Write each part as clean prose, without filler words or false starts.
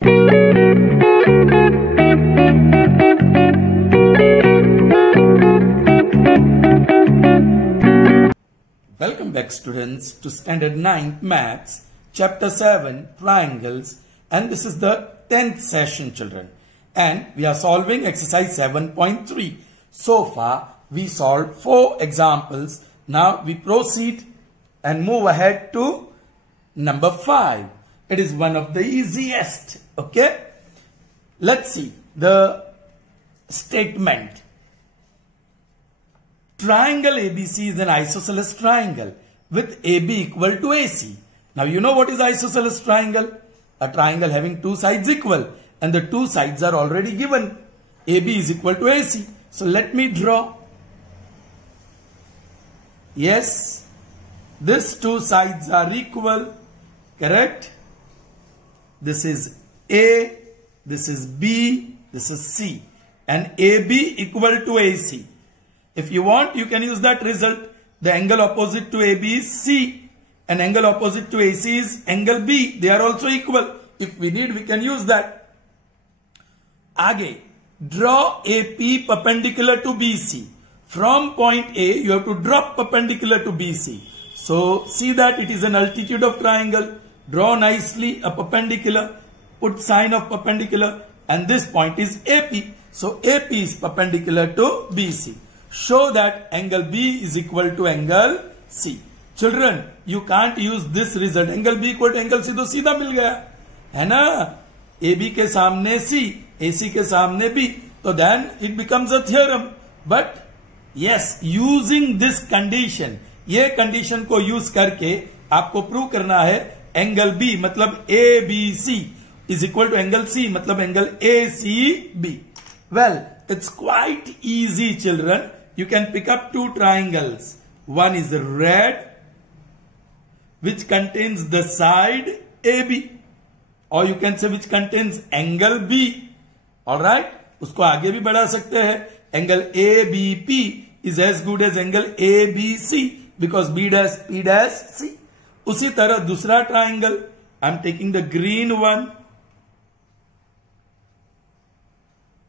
Welcome back students to Standard 9 Maths, Chapter 7 Triangles, and this is the 10th session children, and we are solving exercise 7.3. So far we solved 4 examples. Now we proceed and move ahead to number 5. It is one of the easiest. Okay, let's see the statement. Triangle ABC is an isosceles triangle with AB equal to AC. Now you know what is isosceles triangle? A triangle having two sides equal, and the two sides are already given. AB is equal to AC. So let me draw. Yes, these two sides are equal, correct? This is A, this is B, this is C, and AB equal to AC. If you want, you can use that result. The angle opposite to AB is C, and angle opposite to AC is angle B. They are also equal. If we need, we can use that. आगे, draw AP perpendicular to BC. From point A, you have to drop perpendicular to BC. So, see that it is an altitude of triangle. Draw nicely a perpendicular. Put sign of perpendicular. And this point is AP. So, AP is perpendicular to BC. Show that angle B is equal to angle C. Children, you can't use this result. Angle B equal to angle C तो सीधा मिल गया है ना? AB के सामने C, AC के सामने B. तो then it becomes a theorem. But yes, using this condition, ये condition को use करके आपको prove करना है angle B मतलब ABC is equal to angle C मतलब angle ACB. Well, it's quite easy children. You can pick up two triangles. One is red, which contains the side AB, or you can say which contains angle B. Alright? उसको आगे भी बढ़ा सकते हैं. Angle ABP is as good as angle ABC because B dash P dash C. उसी तरह दूसरा triangle, I'm taking the green one.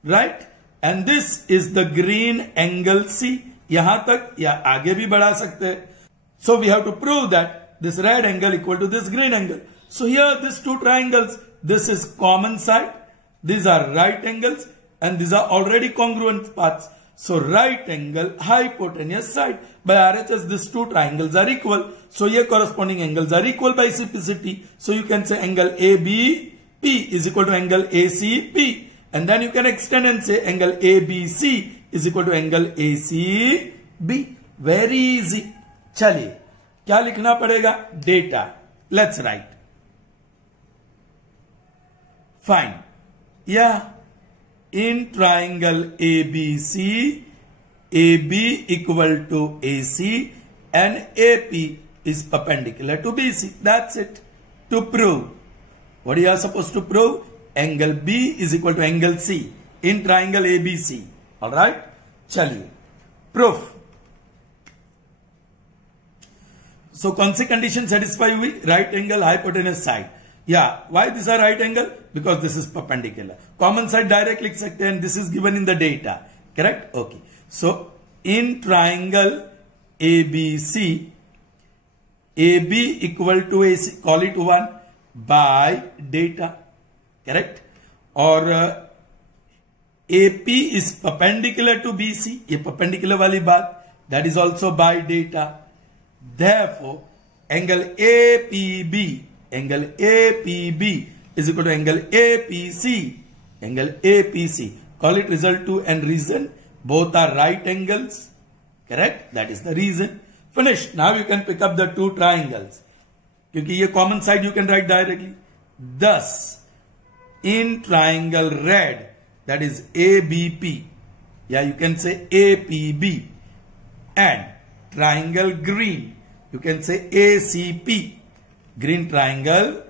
Right? And this is the green angle C. यहां तक या आगे भी बढ़ा सकते हैं. So we have to prove that this red angle equal to this green angle. So here these two triangles, this is common side. These are right angles and these are already congruent paths. So right angle hypotenuse side. By RHS these two triangles are equal. So here corresponding angles are equal by CPCT. So you can say angle ABP is equal to angle ACP. And then you can extend and say angle ABC is equal to angle ACB. Very easy. चलिए, क्या लिखना पड़ेगा? Data. Let's write. Fine. Yeah. In triangle ABC, AB equal to AC and AP is perpendicular to BC. That's it. To prove. What you are supposed to prove? Angle B is equal to angle C in triangle ABC. Alright? चलिए. Proof. So, कौन सी condition satisfy हुई? Right angle hypotenuse side. Yeah. Why these are right angle? Because this is perpendicular. Common side direct लिख सकते हैं and this is given in the data. Correct? Okay. So, in triangle ABC, AB equal to AC, call it 1 by data. Correct? और AP is perpendicular to BC. ये perpendicular वाली बात. That is also by data. Therefore, angle APB is equal to angle APC. Angle APC. Call it result 2 and reason. Both are right angles. Correct? That is the reason. Finished. Now you can pick up the two triangles. क्योंकि ये common side you can write directly. Thus, in triangle red, that is ABP, yeah, you can say APB, and triangle green, you can say ACP, green triangle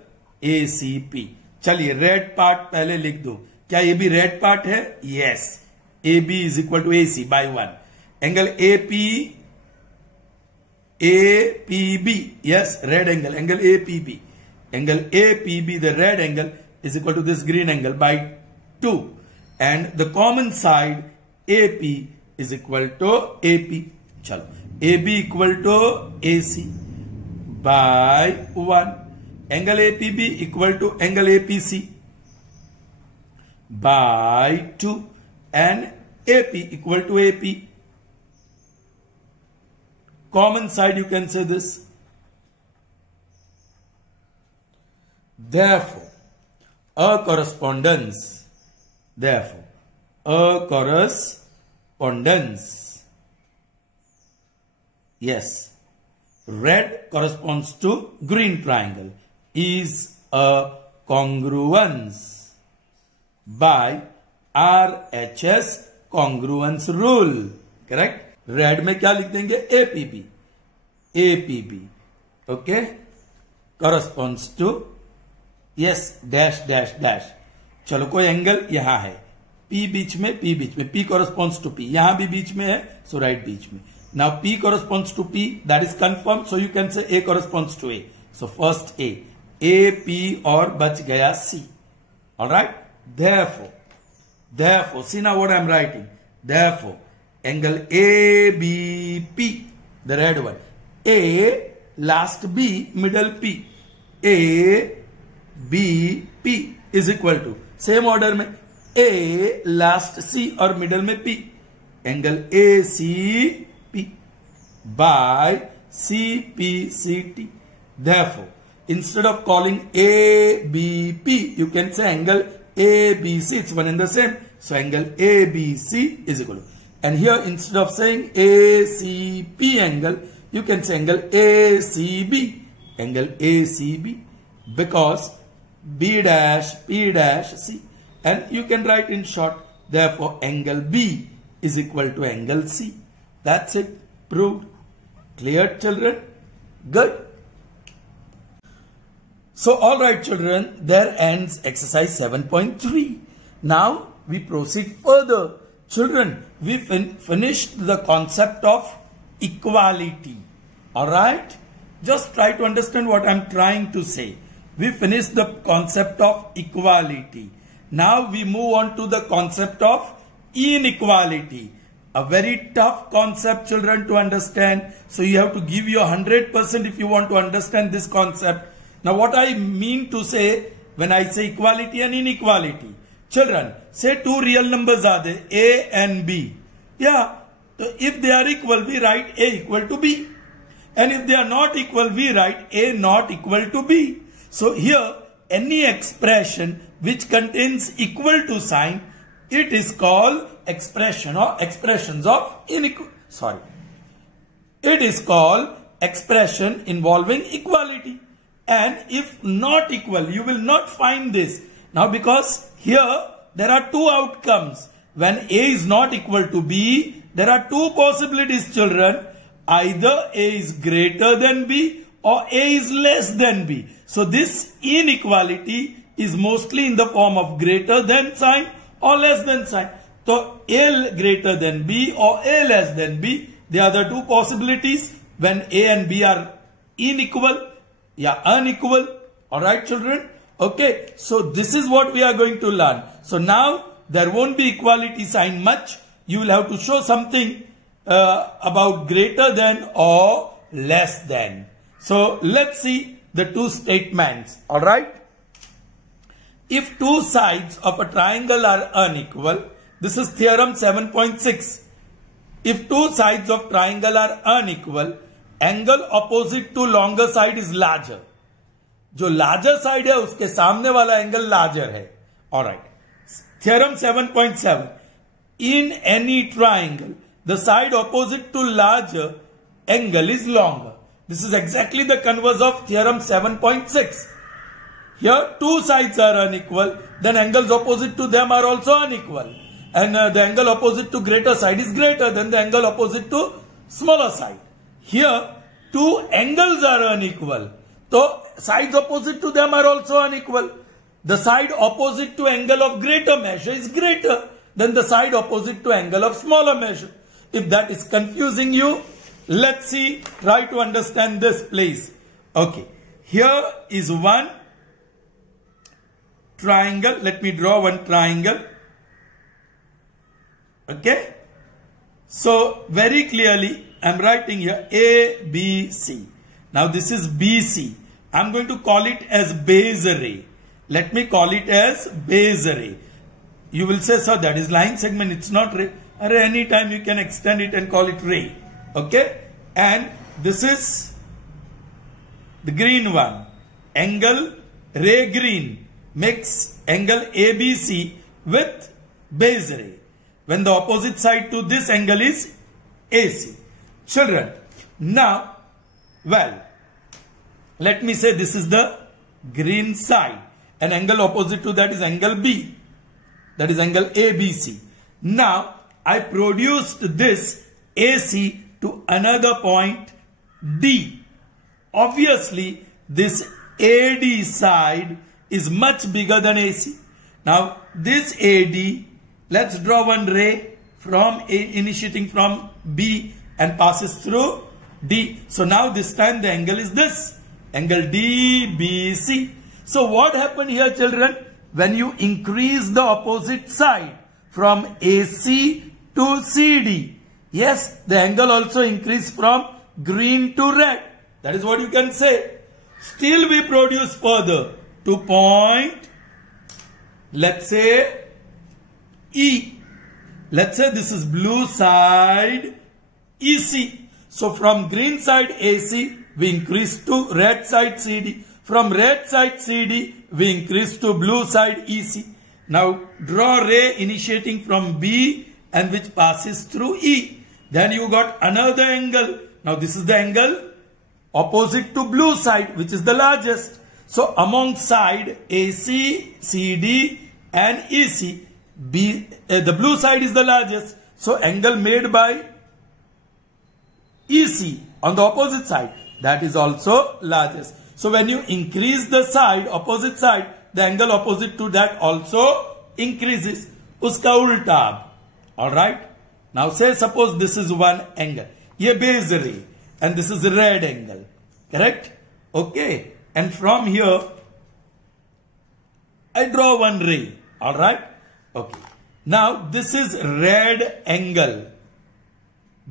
ACP. चलिए red part पहले लिख दो. क्या ये भी red part है? Yes. AB is equal to AC by 1. Angle APB, yes, red angle, angle APB. Angle APB, the red angle, is equal to this green angle by 2. And the common side AP is equal to AP. Chalo. AB equal to AC by 1. Angle APB equal to angle APC by 2. And AP equal to AP. Common side, you can say this. Therefore, a correspondence. Yes. Red corresponds to green triangle. Is a congruence by RHS congruence rule. Correct? Red में क्या लिख देंगे? APB. Okay? Corresponds to, yes, dash. चलो कोई angle यहां है, P बीच में, P corresponds to P. यहां भी बीच में है, so right बीच में. Now P corresponds to P, that is confirmed, so you can say A corresponds to A. So first A, P और बच गया C. Alright? Therefore, see now what I am writing. Therefore, angle ABP, the red one. A, last B, middle P. ABP is equal to, same order में, A, last C और middle में P. Angle ACP by CPCT. Therefore, instead of calling ABP, you can say angle ABC. It's one and the same. So angle ABC is equal to. And here, instead of saying ACP angle, you can say angle ACB. Angle ACB. Because B dash, P dash, C. And you can write in short. Therefore, angle B is equal to angle C. That's it. Proved. Clear, children? Good. So, alright children, there ends exercise 7.3. Now, we proceed further. Children, we finished the concept of equality. Alright? Just try to understand what I am trying to say. We finished the concept of equality. Now, we move on to the concept of inequality. A very tough concept, children, to understand. So, you have to give your 100% if you want to understand this concept. Now, what I mean to say when I say equality and inequality. Children, say two real numbers are there, A and B. Yeah, so if they are equal, we write A equal to B. And if they are not equal, we write A not equal to B. So here, any expression which contains equal to sign, it is called expression or expressions of inequality. It is called expression involving equality. And if not equal, you will not find this. Now because here there are two outcomes. When A is not equal to B, there are two possibilities, children. Either A is greater than B or A is less than B. So this inequality is mostly in the form of greater than sign or less than sign. So A greater than B or A less than B, they are the two possibilities when A and B are unequal. Alright children? Okay, so this is what we are going to learn. So now there won't be equality sign much. You will have to show something about greater than or less than. So let's see the two statements. Alright? If two sides of a triangle are unequal, this is theorem 7.6. If two sides of triangle are unequal, angle opposite to longer side is larger. जो larger side है उसके सामने वाला angle larger है. Alright. Theorem 7.7. In any triangle, the side opposite to larger angle is longer. This is exactly the converse of theorem 7.6. Here two sides are unequal, then angles opposite to them are also unequal. And the angle opposite to greater side is greater than the angle opposite to smaller side. Here two angles are unequal. So sides opposite to them are also unequal. The side opposite to angle of greater measure is greater than the side opposite to angle of smaller measure. If that is confusing you, let's see, try to understand this please. Okay, here is one triangle. Let me draw one triangle. Okay. So very clearly I am writing here ABC. Now this is BC. I am going to call it as base ray. Let me call it as base ray. You will say, sir, that is line segment, it's not ray. Or any time you can extend it and call it ray. Okay. And this is the green one. Angle ray green makes angle ABC with base ray, when the opposite side to this angle is AC. Children, now, well, let me say this is the green side, and angle opposite to that is angle B, that is angle ABC. Now, I produced this AC to another point D. Obviously, this AD side is much bigger than AC. Now, this AD, let's draw one ray from initiating from B and passes through D. So now this time the angle is this, angle DBC. So what happened here, children? When you increase the opposite side from AC to CD, yes, the angle also increased from green to red. That is what you can say. Still we produce further to point, let's say E. Let's say this is blue side EC. So from green side AC, we increase to red side CD. From red side CD, we increase to blue side EC. Now draw ray initiating from B and which passes through E. Then you got another angle. Now this is the angle opposite to blue side, which is the largest. So among side AC, CD and EC, the blue side is the largest. So angle made by EC on the opposite side, that is also largest. So when you increase the side, opposite side, the angle opposite to that also increases. Uska ulta. Alright. Now say suppose this is one angle. Ye base ray. And this is a red angle. Correct? Okay. And from here, I draw one ray. Alright. Okay. Now this is red angle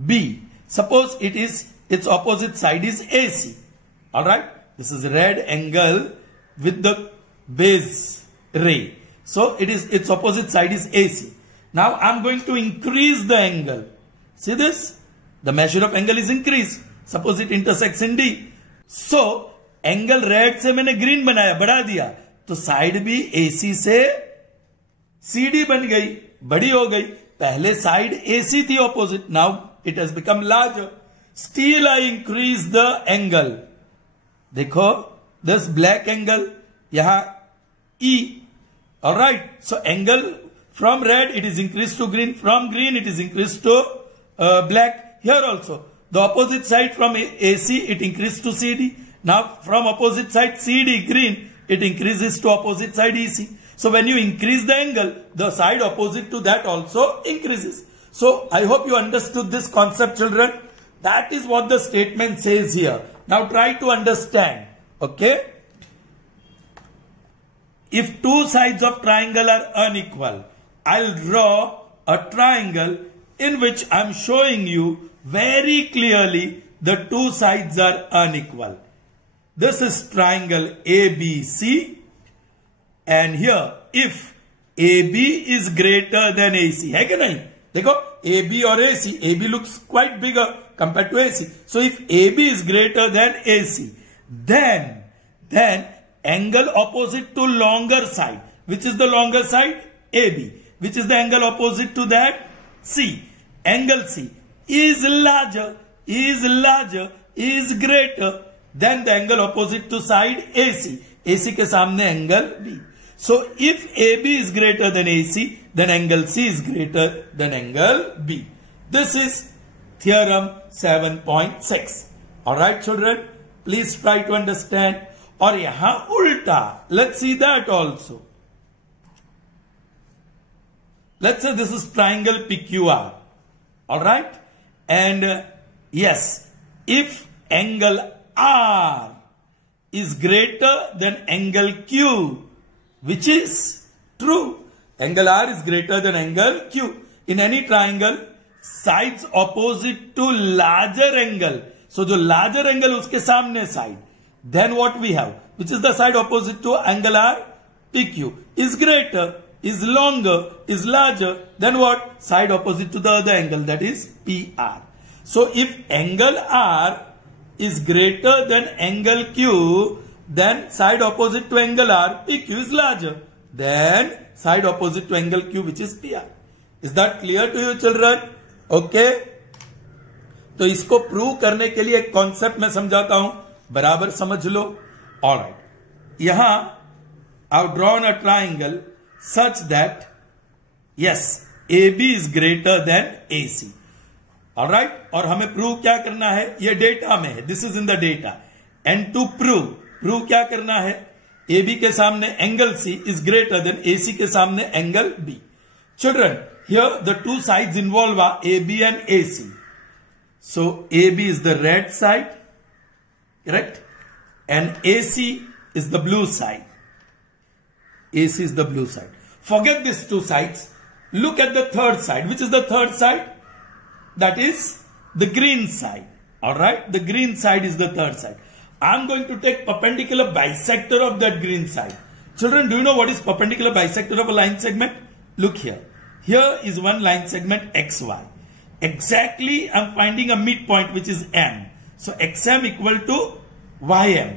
B. Suppose it is, its opposite side is AC. Alright. This is red angle with the base ray. So it is, its opposite side is AC. Now I am going to increase the angle. See this? The measure of angle is increased. Suppose it intersects in D. So angle red से मैंने green बनाया, बढ़ा दिया, तो side भी AC से CD बन गई, बड़ी हो गई. पहले साइड AC थी opposite, now it has become larger. Still I increase the angle. देखो दिस ब्लैक एंगल, यहां E. Alright, so angle from red it is increase to green, from green it is increase to black. Here also, the opposite side from AC, it increased to CD. Now, from opposite side CD, green, it increases to opposite side EC. So, when you increase the angle, the side opposite to that also increases. So, I hope you understood this concept, children. That is what the statement says here. Now, try to understand. Okay? If two sides of triangle are unequal, I'll draw a triangle in which I'm showing you very clearly the two sides are unequal. This is triangle ABC, and here if AB is greater than AC, है क्या नहीं? देखो AB और AC, AB looks quite bigger compared to AC. So if AB is greater than AC, then angle opposite to longer side, which is the longer side? AB. Which is the angle opposite to that? C. Angle C is larger, is greater than the angle opposite to side AC. AC के सामने angle B. So if AB is greater than AC, then angle C is greater than angle B. This is theorem 7.6. Alright children, please try to understand. और यहाँ उल्टा, let's see that also. Let's say this is triangle PQR. Alright? And yes, if angle R is greater than angle Q, which is true. Angle R is greater than angle Q. In any triangle, sides opposite to larger angle. So जो larger angle उसके सामने side. Then what we have? Which is the side opposite to angle R? PQ. Is greater, is longer, is larger. Then what? Side opposite to the other angle, that is PR. So if angle R is greater than angle Q, then side opposite to angle R, PQ is larger. Then side opposite to angle Q, which is PR. Is that clear to you, children? Okay? तो इसको prove करने के लिए एक concept मैं समझाता हूं, बराबर समझ लो. ऑलराइट, यहां I have drawn a triangle such that yes AB is greater than AC. Alright, और हमें प्रूव क्या करना है, ये डेटा में है, this is in the data. And to prove क्या करना है, AB के सामने angle C is greater than AC के सामने angle B. Children, here the two sides involve are AB and AC. So AB is the red side, correct? And AC is the blue side. AC is the blue side. Forget these two sides. Look at the third side. Which is the third side? That is the green side. Alright? The green side is the third side. I'm going to take perpendicular bisector of that green side. Children, do you know what is perpendicular bisector of a line segment? Look here. Here is one line segment XY. Exactly, I'm finding a midpoint which is M. So XM equal to YM.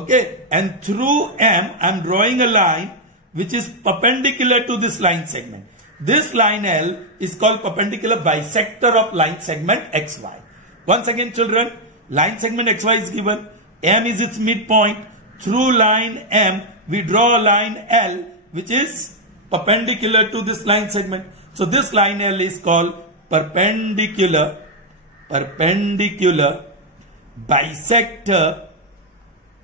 Okay. And through M, I'm drawing a line which is perpendicular to this line segment. This line L is called perpendicular bisector of line segment XY. Once again, children, line segment XY is given. M is its midpoint. Through line M, we draw a line L which is perpendicular to this line segment. So this line L is called perpendicular bisector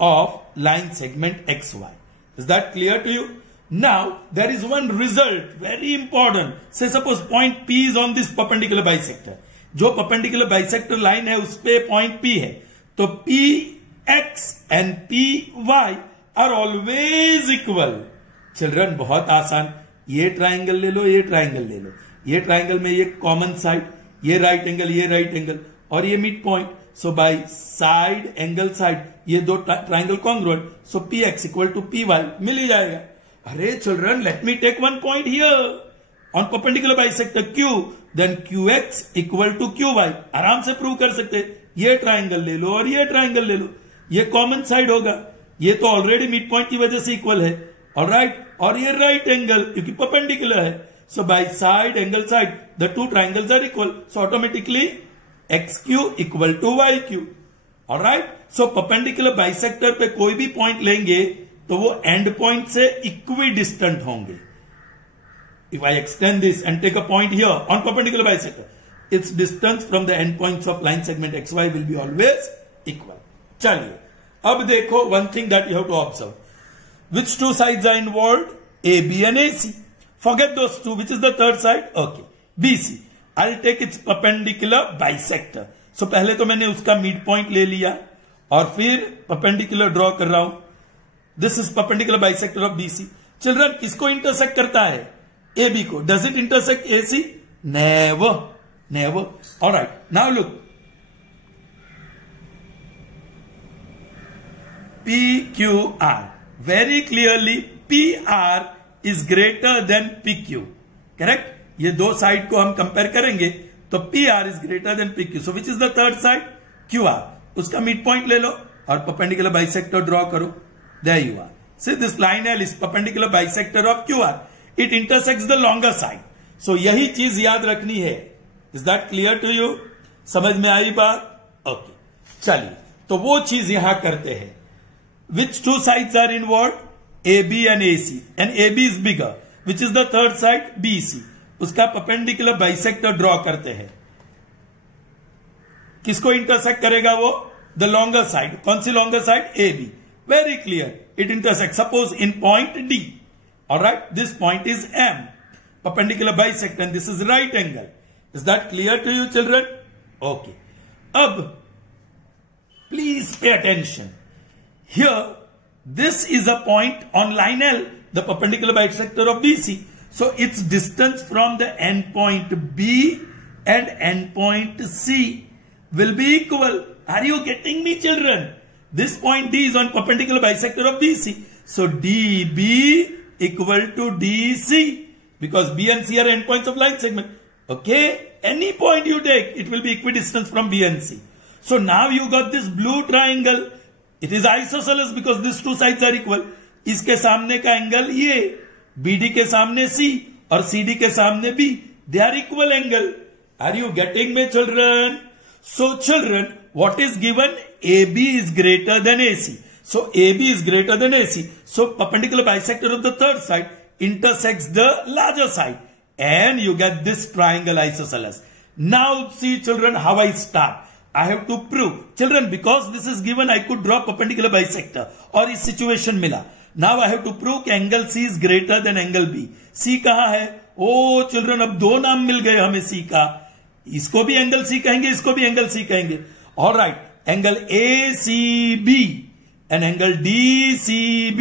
of line segment XY. Is that clear to you? Now, there is one result, very important. Say suppose point P is on this perpendicular bisector. जो perpendicular bisector line है उस पे point P है. तो PX and PY are always equal. Children, बहुत आसान. ये triangle ले लो, ये ट्राइंगल ले लो. ये ट्राइंगल में ये कॉमन साइड, ये राइट एंगल, ये राइट एंगल और ये mid point. So by side angle side ये दो triangle congruent. So PX equal to PY मिल ही जाएगा. अरे children, let me take one point here on perpendicular bisector Q, then QX equal to QY. आराम से प्रूव कर सकते. ये ट्राइंगल ले लो और ये ट्राइंगल ले लो, ये कॉमन साइड होगा. ये तो ऑलरेडी मिड पॉइंट की वजह से इक्वल है. ऑलराइट, और ये राइट एंगल क्योंकि परपेंडिकुलर है. So by side, angle side, the two triangles are equal. So automatically XQ equal to YQ. Alright? So perpendicular bisector पे कोई भी point लेंगे तो वो end point से equidistant होंगे. If I extend this and take a point here on perpendicular bisector, its distance from the end points of line segment XY will be always equal. चलिए, अब देखो one thing that you have to observe. Which two sides are involved? AB and AC. Forget those two. Which is the third side? Okay. BC. I'll take its perpendicular bisector. So पहले तो मैंने उसका mid point ले लिया और फिर perpendicular draw कर रहा हूं. This is perpendicular bisector of BC. Children, किसको इंटरसेक्ट करता है? AB को. Does it intersect AC? Never. Never. Alright, now look. PQR. Very clearly PR is greater than PQ. Correct? ये दो साइड को हम कंपेयर करेंगे तो PR is greater than PQ. So which is the third side? QR. उसका mid point ले लो और perpendicular bisector draw करो. There you are. See, this line L is perpendicular bisector of QR. It intersects the longer side. So यही चीज याद रखनी है. Is that clear to you? समझ में आई बात? Okay. चलिए, तो वो चीज यहां करते हैं. Which two sides are involved? AB and AC. And AB is bigger. Which is the third side? BC. उसका परपेंडिकुलर बाइसेक्टर ड्रॉ करते हैं. किसको इंटरसेक्ट करेगा वो? The longer side. कौन सी longer side? AB. Very clear. It intersect suppose in point D. Alright, this point is M. Perpendicular bisector and this is right angle. Is that clear to you children? Okay. अब please pay attention. Here, this is a point on line L the perpendicular bisector of BC. So its distance from the end point B and end point C will be equal. Are you getting me, children? This point D is on perpendicular bisector of BC. So DB equal to DC, because B and C are endpoints of line segment. Okay, any point you take, it will be equidistant from B and C. So now you got this blue triangle. It is isosceles because these two sides are equal. इसके सामने का angle ये, BD के सामने C और CD के सामने B. They are equal angle. Are you getting me, children? So children, what is given? AB is greater than AC. So AB is greater than AC. So perpendicular bisector of the third side intersects the larger side. And you get this triangle isosceles. Now see, children, how I start. I have to prove. Children, because this is given, I could draw perpendicular bisector. और इस situation मिला. Now I have to prove कि angle C is greater than angle B. C कहाँ है? Oh children, अब दो नाम मिल गए हमें C का. इसको भी एंगल C कहेंगे, इसको भी एंगल C कहेंगे. All right, angle ACB and angle DCB,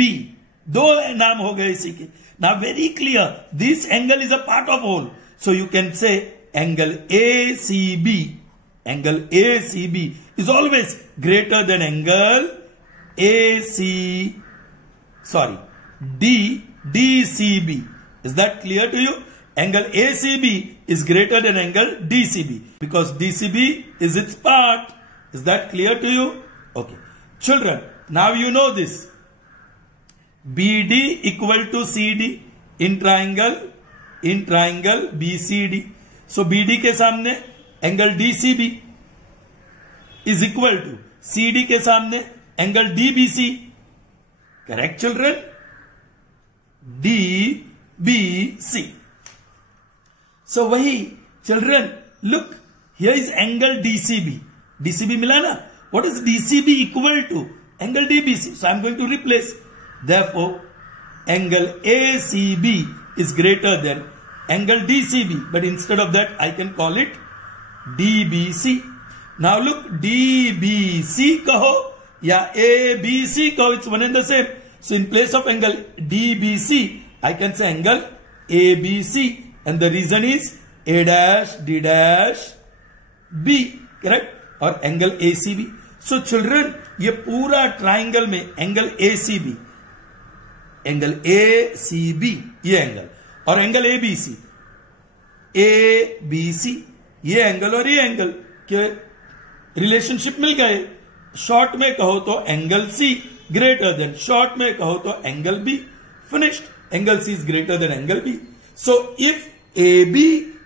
दो नाम हो गए इसी के. Now very clear, this angle is a part of whole. So you can say angle ACB, angle ACB is always greater than angle DCB. Is that clear to you? Angle ACB is greater than angle DCB because DCB is its part. Is that clear to you? Okay. Children, now you know this. BD equal to CD in triangle BCD. So BD के सामने angle DCB is equal to CD के सामने angle DBC. Correct, children? DBC. So वही, children, look, here is angle DCB. DCB मिला ना? What is DCB equal to? Angle DBC. So I am going to replace. Therefore, angle ACB is greater than angle DCB. But instead of that, I can call it DBC. Now look, DBC kaho ya ABC kaho, it's one and the same. So in place of angle DBC, I can say angle ABC. And the reason is A dash, D dash, B. Correct? Or angle ACB. So children, ये पूरा triangle में angle ACB, angle ACB ये angle और angle ABC ये angle और ये angle के relationship मिल गए. शॉर्ट में कहो तो angle C greater than, short में कहो तो angle B. Finished. Angle C is greater then angle B. So if AB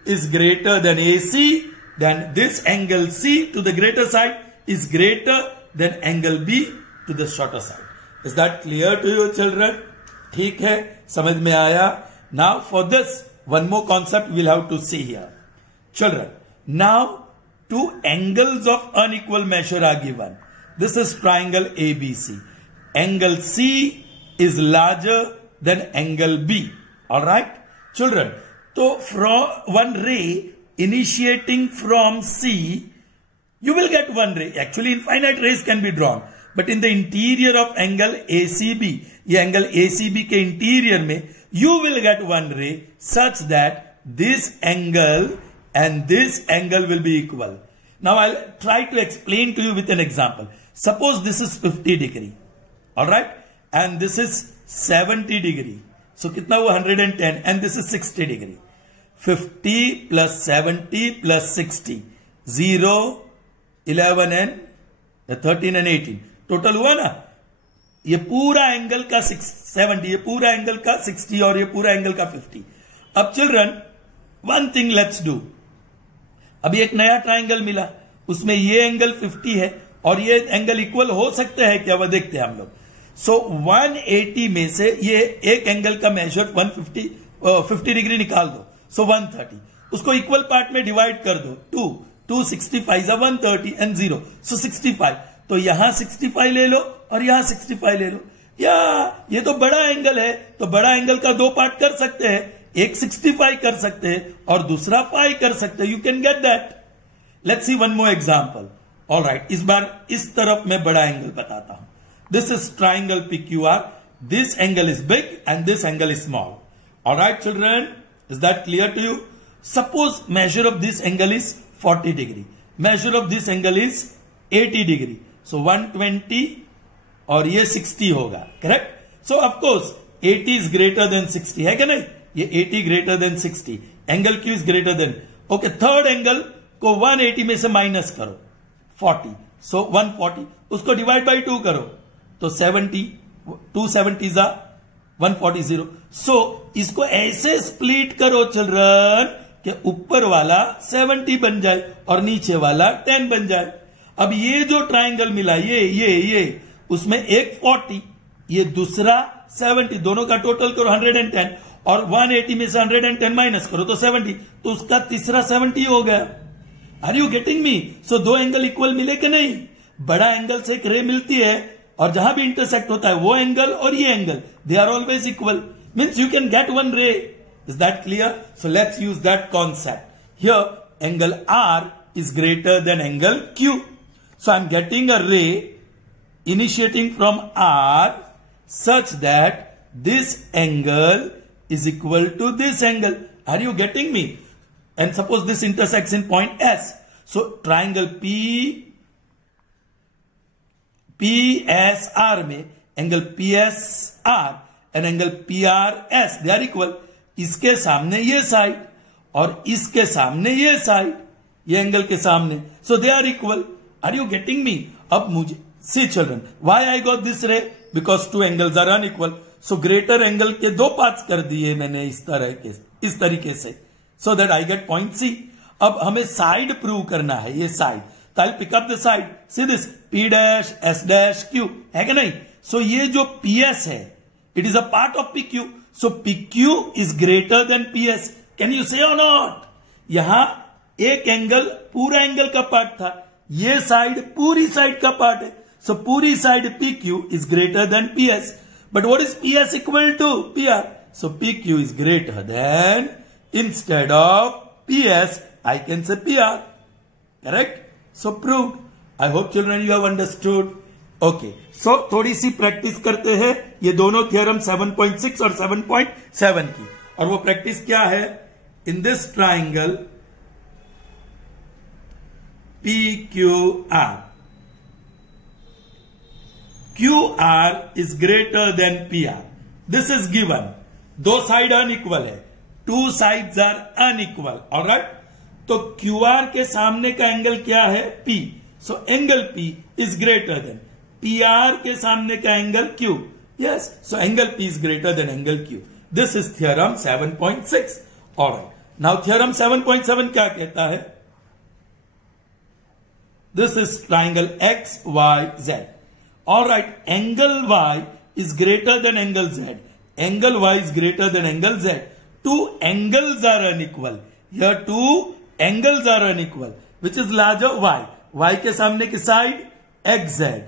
is greater than AC, then this angle C to the greater side is greater than angle B to the shorter side. Is that clear to you, children? ठीक है, समझ में आया? Now for this, one more concept we'll have to see here. Children, now two angles of unequal measure are given. This is triangle ABC. Angle C is larger than angle B. Alright? Children, so from one ray initiating from C, you will get one ray. Actually, infinite rays can be drawn. But in the interior of angle ACB, ये angle ACB के interior में, you will get one ray such that this angle and this angle will be equal. Now I'll try to explain to you with an example. Suppose this is 50 degree. Alright? And this is 70 degree. So कितना हुआ 110 and this is 60 degree. 50 plus 70 plus 60. 0, 11 and 13 and 18. Total हुआ ना? ये पूरा angle का 70, ये पूरा angle का 60 और ये पूरा एंगल का 50. अब children, one thing let's do. अभी एक नया ट्राइंगल मिला, उसमें ये एंगल 50 है और ये एंगल इक्वल हो सकते हैं क्या, वो देखते हैं हम लोग. सो 180 में से ये एक एंगल का मेजर 50 डिग्री निकाल दो. सो 130, उसको इक्वल पार्ट में डिवाइड कर दो. 265 130 एंड 0, सो 65. तो यहां 65 ले लो और यहां 65 ले लो. या ये तो बड़ा एंगल है, तो बड़ा एंगल का दो पार्ट कर सकते हैं. एक 65 कर सकते हैं और दूसरा 5 कर सकते हैं. You can get that. Let's see one more example. Alright, इस बार इस तरफ मैं बड़ा एंगल बताता हूं. This is triangle PQR this angle is big and this angle is small. Alright children, is that clear to you? Suppose measure of this angle is 40 degree. Measure of this angle is 80 degree. So 120 और ये 60 होगा, correct? So of course 80 is greater than 60 है क्या नहीं? ये 80 greater than 60. Angle Q is greater than. Okay, third angle को 180 में से माइनस करो 40. So 140. उसको डिवाइड बाई 2 करो तो 70. 270 जा 140. So इसको ऐसे स्प्लिट करो चिल्ड्रन कि ऊपर वाला 70 बन जाए और नीचे वाला 10 बन जाए. अब ये जो ट्राइंगल मिला ये उसमें एक 40 ये दूसरा 70 दोनों का टोटल करो 110 और 180 में से 110 माइनस करो तो 70 तो उसका तीसरा 70 हो गया. Are you getting me? So दो एंगल इक्वल मिले कि नहीं? बड़ा एंगल से एक रे मिलती है और जहां भी इंटरसेक्ट होता है वो एंगल और ये angle they are always equal. Means you can get one ray. Is that clear? So let's use that concept. Here angle R is greater than angle Q. So I'm getting a ray initiating from R such that this angle is equal to this angle. Are you getting me? And suppose this intersects in point S. So triangle PSR में angle PSR and angle PRS they are equal. इसके सामने ये side और इसके सामने ये side ये angle के सामने so they are equal. Are you getting me? अब मुझे see children why I got this ray because two angles are unequal. So greater angle के दो पार्ट्स कर दिए मैंने इस तरीके से so that I get point C. अब हमें साइड प्रूव करना है ये साइड तो I pick up the side. See this P dash S dash Q है कि नहीं? सो ये जो PS है it is a part of PQ. So PQ is greater than PS. Can you say or not? यहां एक angle पूरा angle का पार्ट था ये साइड पूरी साइड का पार्ट है. So पूरी side PQ is greater than PS. But what is PS equal to? PR. So PQ is greater than instead of PS I can say PR. Correct? So proved. I hope children you have understood. Okay so थोड़ी सी practice करते हैं ये दोनों theorem 7.6 और 7.7 की. और वो practice क्या है? In this triangle PQR QR is greater than PR. This is given. दो साइड अनइक्वल है. Two sides are unequal. Alright. तो QR के सामने का एंगल क्या है? P. So angle P is greater than PR के सामने का angle Q. Yes, so angle P is greater than angle Q. This is theorem 7.6. Alright. Now theorem 7.7 क्या कहता है? This is triangle XYZ. Alright, angle Y is greater than angle Z. Angle Y is greater than angle Z. Two angles are unequal. Here two angles are unequal. Which is larger? Y. Y के सामने की side XZ.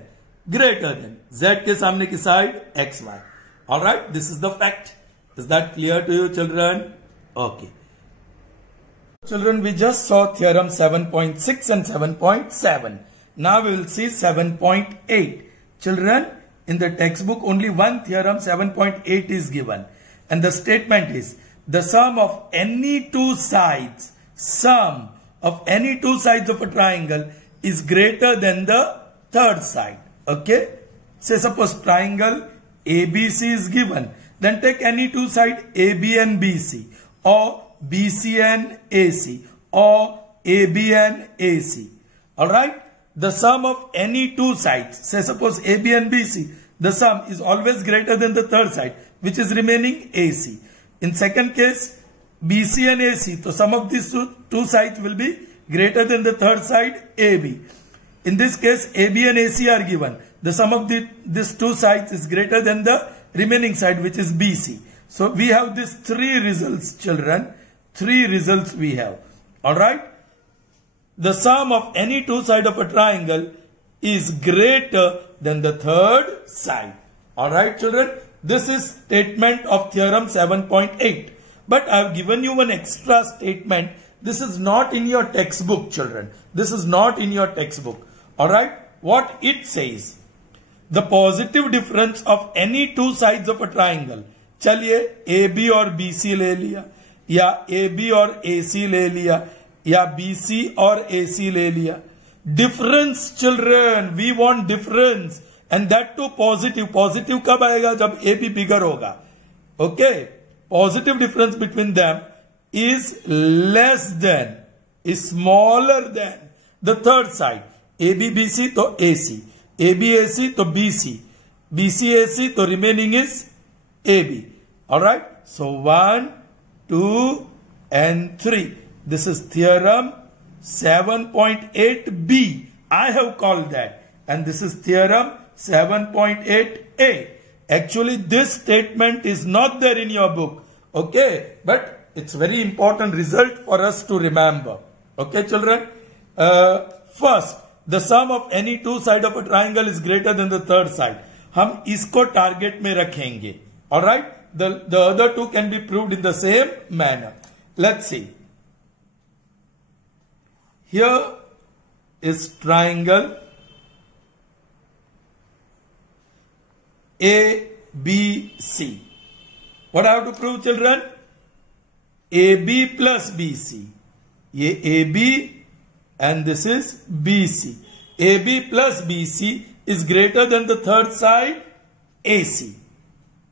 Greater than Z के सामने की side XY. Alright, this is the fact. Is that clear to you children? Okay. Children, we just saw theorem 7.6 and 7.7. Now we will see 7.8. Children, in the textbook only one theorem 7.8 is given. And the statement is, the sum of any two sides of a triangle is greater than the third side. Okay, say suppose triangle ABC is given, then take any two side AB and BC or BC and AC or AB and AC. Alright, the sum of any two sides, say suppose AB and BC, the sum is always greater than the third side which is remaining AC. In second case BC and AC, so sum of these two sides will be greater than the third side AB. In this case, AB and AC are given. The sum of these two sides is greater than the remaining side, which is BC. So we have these three results, children. Three results we have. Alright? The sum of any two sides of a triangle is greater than the third side. Alright, children? This is statement of theorem 7.8. But I have given you one extra statement. This is not in your textbook, children. This is not in your textbook. Alright, what it says. The positive difference of any two sides of a triangle. चलिए A B और B C ले लिया, या A B और ए C ले लिया, या B C और ए सी ले लिया. Difference children, we want difference and that too positive. Positive कब आएगा? जब ए बी बिगर होगा. Okay, positive difference between them is less than, is smaller than the third side. A B B C तो A C, A B A C तो B C, B C A C तो remaining is A B. Alright, so 1, 2 and 3. This is theorem 7.8b. I have called that. And this is theorem 7.8a. Actually, this statement is not there in your book. Okay, but it's very important result for us to remember. Okay, children. First, the sum of any two side of a triangle is greater than the third side. हम इसको target में रखेंगे. All right. The other two can be proved in the same manner. Let's see. Here is triangle ABC. What I have to prove, children? AB plus BC. ये AB and this is BC. AB plus BC is greater than the third side AC.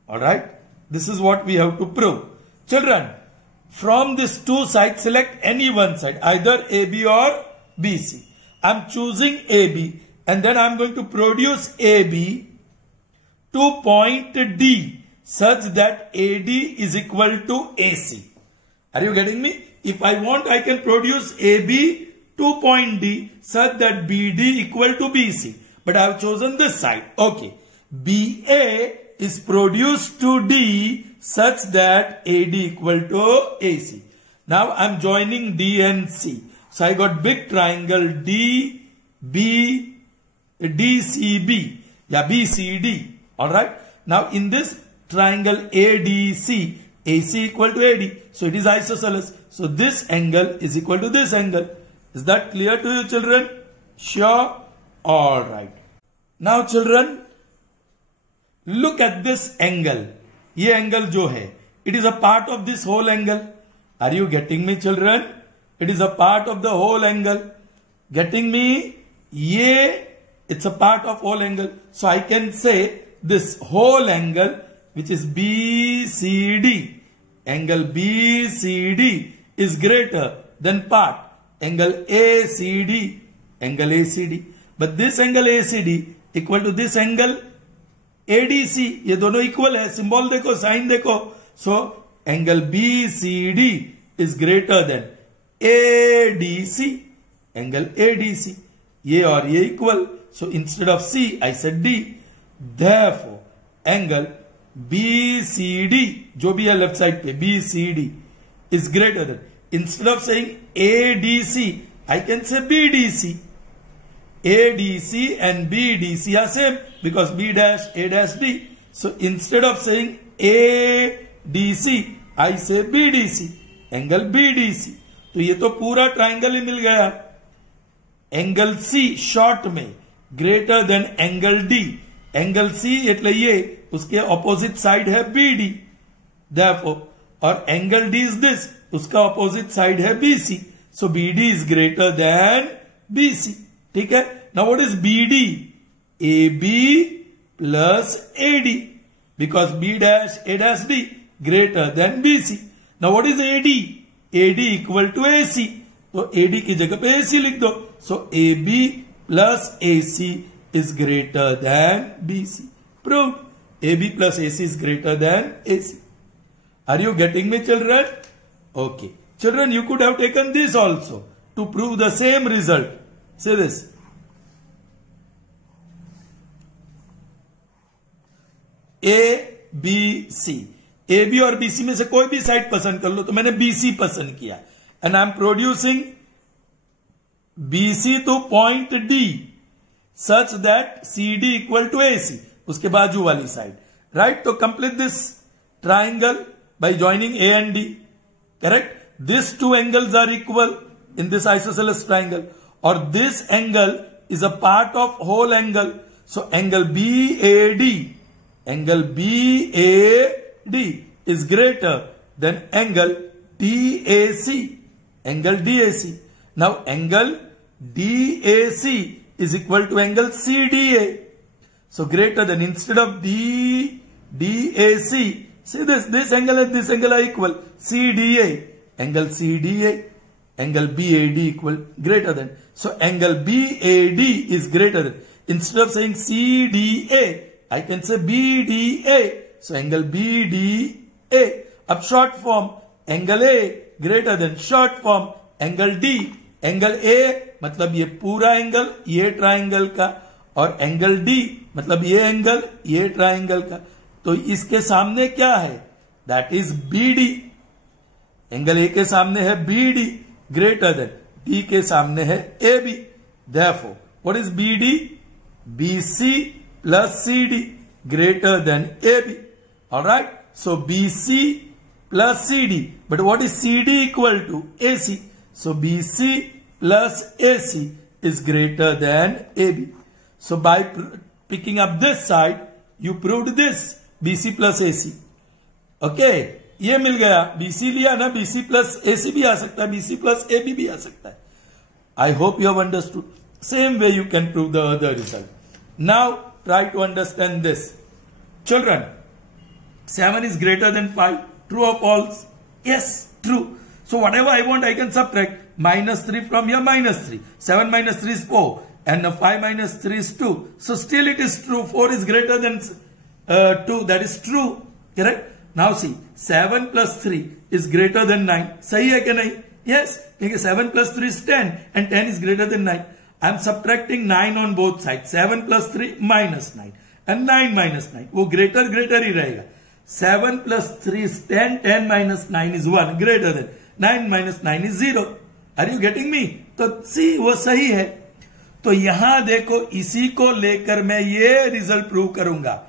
Alright? This is what we have to prove. Children, from these two sides, select any one side, either AB or BC. I am choosing AB and then I am going to produce AB to point D such that AD is equal to AC. Are you getting me? If I want, I can produce AB to point D such that BD equal to BC. But I have chosen this side. Okay. BA is produced to D such that AD equal to AC. Now I am joining D and C. So I got big triangle DCB, yeah, BCD. Alright. Now in this triangle ADC, AC equal to AD. So it is isosceles. So this angle is equal to this angle. Is that clear to you, children? Sure? Alright. Now children, look at this angle. ये angle जो है, it is a part of this whole angle. Are you getting me, children? It is a part of the whole angle. Getting me? ये, it's a part of whole angle. So I can say this whole angle, which is BCD, angle BCD is greater than part angle ACD, angle ACD. But this angle ACD equal to this angle ADC, ये दोनों equal है. Symbol देखो, sign देखो. So angle BCD is greater then ADC, angle ADC. ये और ये equal. So instead of C I said D. Therefore angle BCD जो भी है लेफ्ट साइड पे, BCD is greater then, instead of saying ADC I can say BDC. ADC and BDC are same because B dash A dash D. So instead of saying ADC, I say BDC, angle BDC. तो ये तो पूरा triangle ही मिल गया. Angle C short में greater than angle D. Angle C એટલે ये उसके opposite side है BD. Therefore, और एंगल D is this, उसका ऑपोजिट साइड है BC. So BD is greater than BC. ठीक है. Now what is BD? AB plus AD, because B dash A dash D greater than BC. Now what is AD? AD equal to AC. तो AD की जगह पे AC लिख दो. So AB plus AC is greater than BC. Proved. AB plus AC is greater than AC. Are you getting me, children? Okay. Children, you could have taken this also to prove the same result. Say this. A, B, C. A, B और B, C में से कोई भी side पसंद कर लो. तो मैंने B, C पसंद किया. And I am producing B, C to point D such that CD equal to AC. उसके बाजू वाली साइड. Right? तो complete this triangle by joining A and D. Correct? These two angles are equal in this isosceles triangle. Or this angle is a part of whole angle. So angle BAD is greater than angle DAC. Angle DAC. Now angle DAC is equal to angle CDA. So greater than, instead of DAC, see this angle and this angle are equal. CDA, angle CDA, angle BAD equal, greater than. So angle BAD is greater than. Instead of saying CDA, I can say BDA. So angle BDA. Up short form, angle A greater than short form angle D. Angle A मतलब ये पूरा angle ये triangle का, और angle D मतलब ये angle ये triangle का. तो इसके सामने क्या है? That is BD. Angle A के सामने है BD ग्रेटर देन, D के सामने है AB. Therefore, what is BD? BC plus CD greater than AB. Alright. So BC plus CD. But what is CD equal to? AC. So BC plus AC is greater than AB. So by picking up this side, you proved this. BC plus AC. Okay. ये मिल गया. BC लिया ना, BC plus AC भी आ सकता है, BC plus AB भी आ सकता है. I hope you have understood. Same way you can prove the other result. Now try to understand this. Children, 7 is greater than 5. True or false? Yes, true. So whatever I want, I can subtract. Minus 3 from here, minus 3. 7 minus 3 is 4. And 5 minus 3 is 2. So still it is true. 4 is greater than 2. That is true. Correct? Now see, 7 plus 3 is greater than 9. Sahi hai ke nahi? Yes. Because 7 plus 3 is 10. And 10 is greater than 9. I am subtracting 9 on both sides. 7 plus 3 minus 9. And 9 minus 9. वो greater ही रहेगा. 7 plus 3 is 10. 10 minus 9 is 1. Greater than. 9 minus 9 is 0. Are you getting me? तो सी वो सही है. तो यहां देखो, इसी को लेकर मैं ये रिजल्ट प्रूव करूंगा.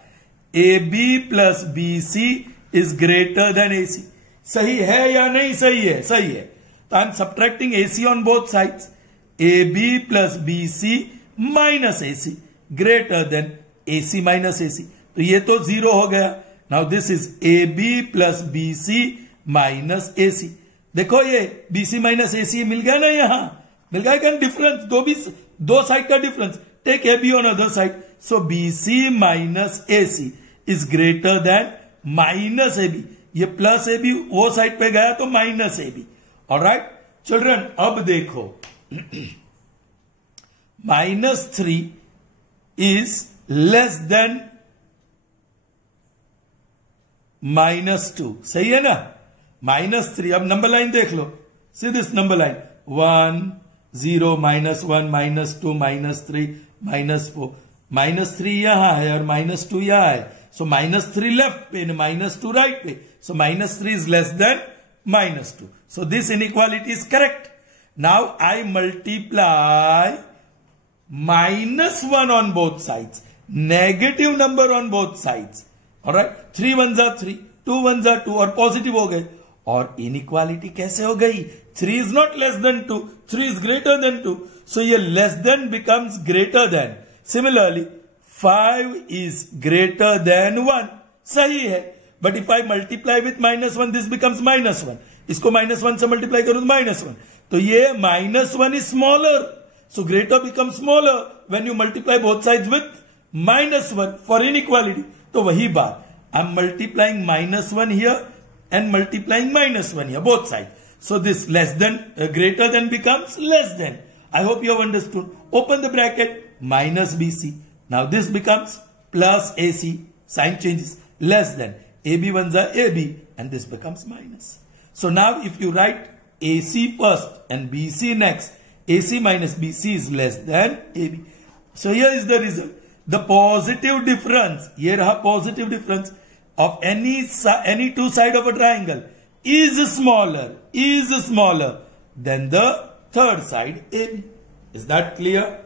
AB plus BC is greater than AC. सही है या नहीं? सही है. सही है. तो I am subtracting AC on both sides. AB plus BC minus AC greater than AC minus AC. तो ये तो 0 हो गया. Now this is AB plus BC minus AC. देखो ये BC minus AC मिल गया ना, यहां मिल गया क्या डिफरेंस? दो साइड का difference. Take AB on other side. So BC minus AC is greater than minus AB. ये प्लस AB वो साइड पे गया तो माइनस AB. ऑलराइट चिल्ड्रन, अब देखो -3 is less than -2. सही है ना? -3. अब नंबर लाइन देख लो. See this number line 1 0 -1 -2 -3 -4. -3 यहां है और -2 यहां है. सो -3 लेफ्ट पे -2 राइट पे. सो -3 is less than -2. So this inequality is correct. Now I multiply -1 on both sides. Negative number on both sides. Alright. 3 1s are 3. 2 1s are 2 और पॉजिटिव हो गए. और इनइक्वालिटी कैसे हो गई? 3 is not less than 2. 3 is greater than 2. So ये less than becomes greater than. Similarly, 5 is greater than 1. सही है. But if I multiply with -1, this becomes -1. इसको -1 से मल्टीप्लाई करूं तो -1. तो ये -1 is smaller. So greater becomes smaller when you multiply both sides with -1 for inequality. तो वही बात. I'm multiplying -1 here and multiplying -1 here, both sides. So this less than, greater than becomes less than. I hope you have understood. Open the bracket, minus BC. Now this becomes plus AC. Sign changes. Less than. AB ones are AB and this becomes minus. So now if you write AC first and BC next, AC minus BC is less than AB. So here is the result. The positive difference, here raha positive difference of any two sides of a triangle is smaller than the third side AB. Is that clear?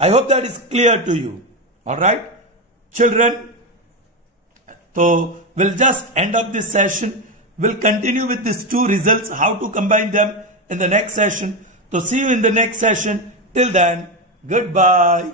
I hope that is clear to you. Alright? Children, so we'll just end up this session. We'll continue with these two results, how to combine them in the next session. So see you in the next session. Till then, goodbye.